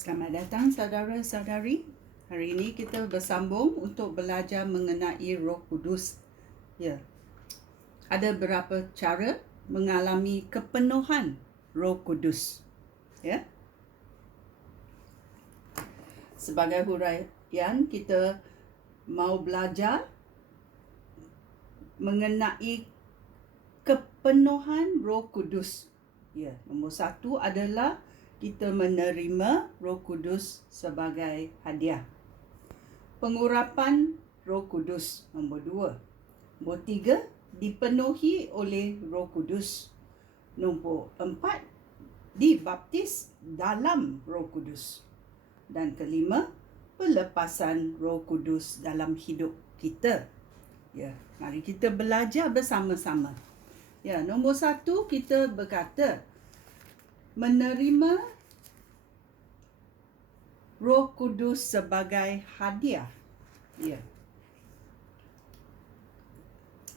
Selamat datang saudara-saudari. Hari ini kita bersambung untuk belajar mengenai Roh Kudus. Ya. Ada beberapa cara mengalami kepenuhan Roh Kudus. Ya. Sebagai huraian, kita mau belajar mengenai kepenuhan Roh Kudus. Ya, nombor 1 adalah kita menerima Roh Kudus sebagai hadiah. Pengurapan Roh Kudus, nombor 2. Nombor 3, dipenuhi oleh Roh Kudus. Nombor 4, dibaptis dalam Roh Kudus. Dan kelima, pelepasan Roh Kudus dalam hidup kita. Ya, mari kita belajar bersama-sama. Ya, nombor 1 kita berkata menerima Roh Kudus sebagai hadiah. Ya.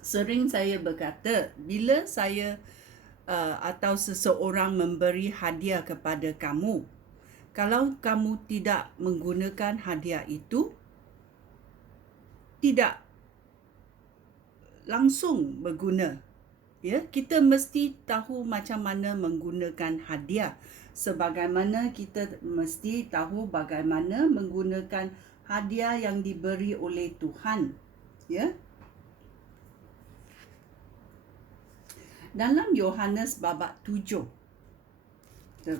Sering saya berkata, bila saya atau seseorang memberi hadiah kepada kamu, kalau kamu tidak menggunakan hadiah itu, tidak langsung berguna. Ya, kita mesti tahu macam mana menggunakan hadiah. Sebagaimana kita mesti tahu bagaimana menggunakan hadiah yang diberi oleh Tuhan. Ya. Dalam Yohanes babak 7. Kita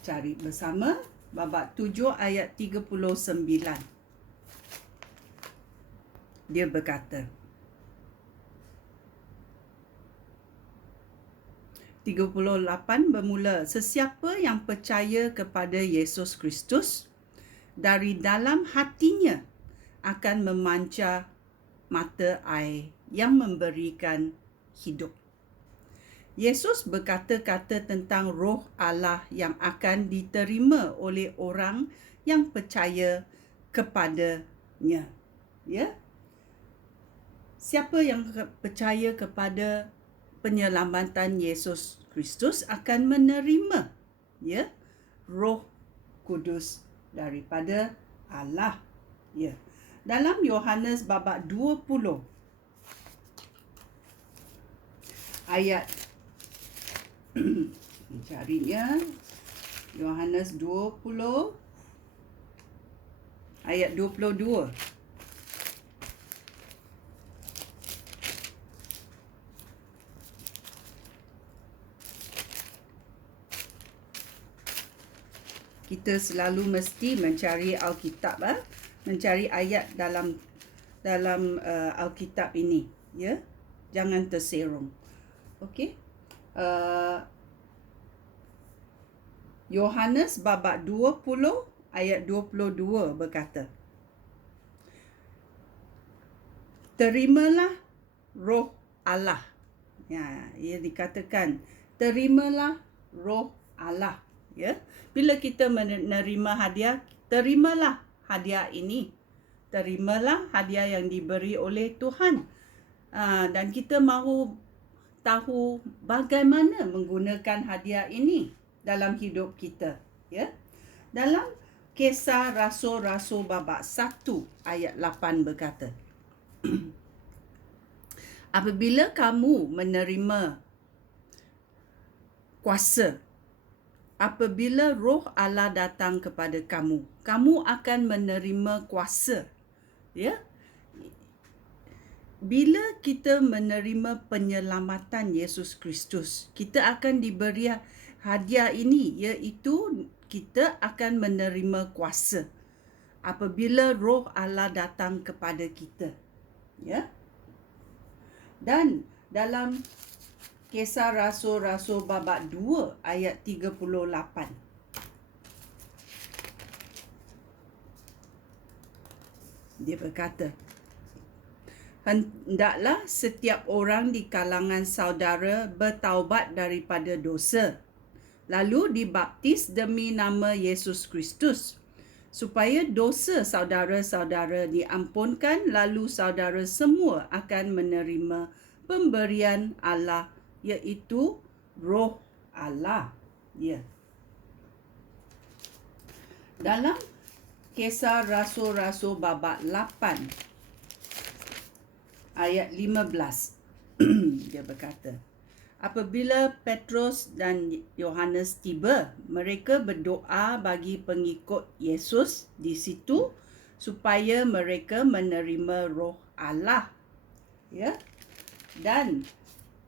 cari bersama babak 7 ayat 39. Dia berkata, 38 bermula, sesiapa yang percaya kepada Yesus Kristus, dari dalam hatinya akan memancar mata air yang memberikan hidup. Yesus berkata-kata tentang Roh Allah yang akan diterima oleh orang yang percaya kepadanya. Ya? Siapa yang percaya kepada penyelamatan Yesus Kristus akan menerima Roh Kudus daripada Allah. Ya. Dalam Yohanes babak 20 ayat carinya Yohanes 20 ayat 22. Kita selalu mesti mencari Alkitab, mencari ayat dalam Alkitab ini, ya. Jangan terserong. Okey. Yohanes babak 20 ayat 22 berkata, terimalah Roh Allah. Ya, ia dikatakan terimalah Roh Allah. Ya, bila kita menerima hadiah, terimalah hadiah ini. Terimalah hadiah yang diberi oleh Tuhan. Dan kita mahu tahu bagaimana menggunakan hadiah ini dalam hidup kita. Ya, dalam Kisah Rasul-Rasul babak 1 ayat 8 berkata, apabila kamu menerima kuasa, apabila Roh Allah datang kepada kamu, kamu akan menerima kuasa. Ya. Bila kita menerima penyelamatan Yesus Kristus, kita akan diberi hadiah ini, iaitu kita akan menerima kuasa apabila Roh Allah datang kepada kita. Ya. Dan dalam Kisah Rasul-Rasul babak 2 ayat 38. Dia berkata, hendaklah setiap orang di kalangan saudara bertaubat daripada dosa, lalu dibaptis demi nama Yesus Kristus, supaya dosa saudara-saudara diampunkan, lalu saudara semua akan menerima pemberian Allah, iaitu Roh Allah. Ya. Dalam Kisah Rasul-Rasul babak 8 ayat 15 dia berkata, apabila Petrus dan Yohanes tiba, mereka berdoa bagi pengikut Yesus di situ supaya mereka menerima Roh Allah. Ya. Dan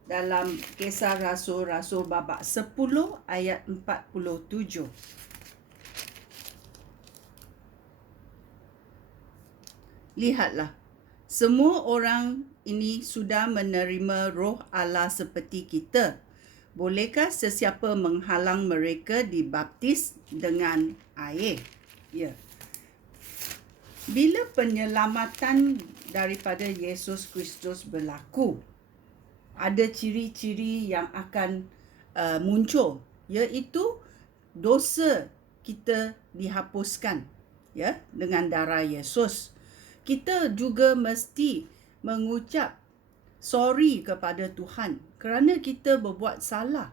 dalam Kisah Rasul-Rasul babak 10 ayat 47. Lihatlah, semua orang ini sudah menerima Roh Allah seperti kita. Bolehkah sesiapa menghalang mereka dibaptis dengan air? Ya. Bila penyelamatan daripada Yesus Kristus berlaku, ada ciri-ciri yang akan muncul, iaitu dosa kita dihapuskan, ya, dengan darah Yesus. Kita juga mesti mengucap sorry kepada Tuhan kerana kita berbuat salah.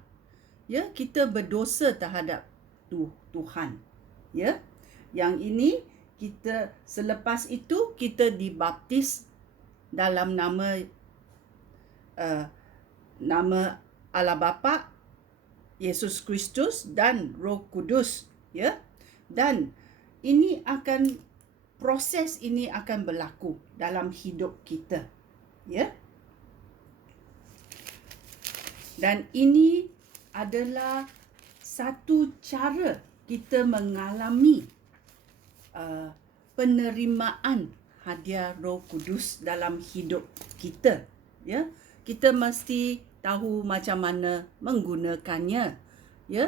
Ya, kita berdosa terhadap Tuhan. Ya. Yang ini kita selepas itu kita dibaptis dalam nama Allah Bapa, Yesus Kristus dan Roh Kudus, ya. Dan proses ini akan berlaku dalam hidup kita, ya. Dan ini adalah satu cara kita mengalami penerimaan hadiah Roh Kudus dalam hidup kita, ya. Kita mesti tahu macam mana menggunakannya, ya.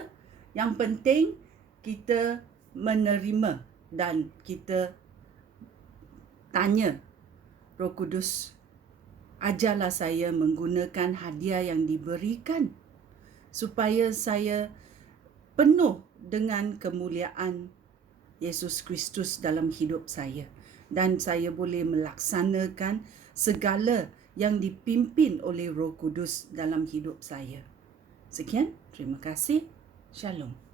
Yang penting kita menerima dan kita tanya Roh Kudus, ajarlah saya menggunakan hadiah yang diberikan supaya saya penuh dengan kemuliaan Yesus Kristus dalam hidup saya dan saya boleh melaksanakan segala yang dipimpin oleh Roh Kudus dalam hidup saya. Sekian, terima kasih. Shalom.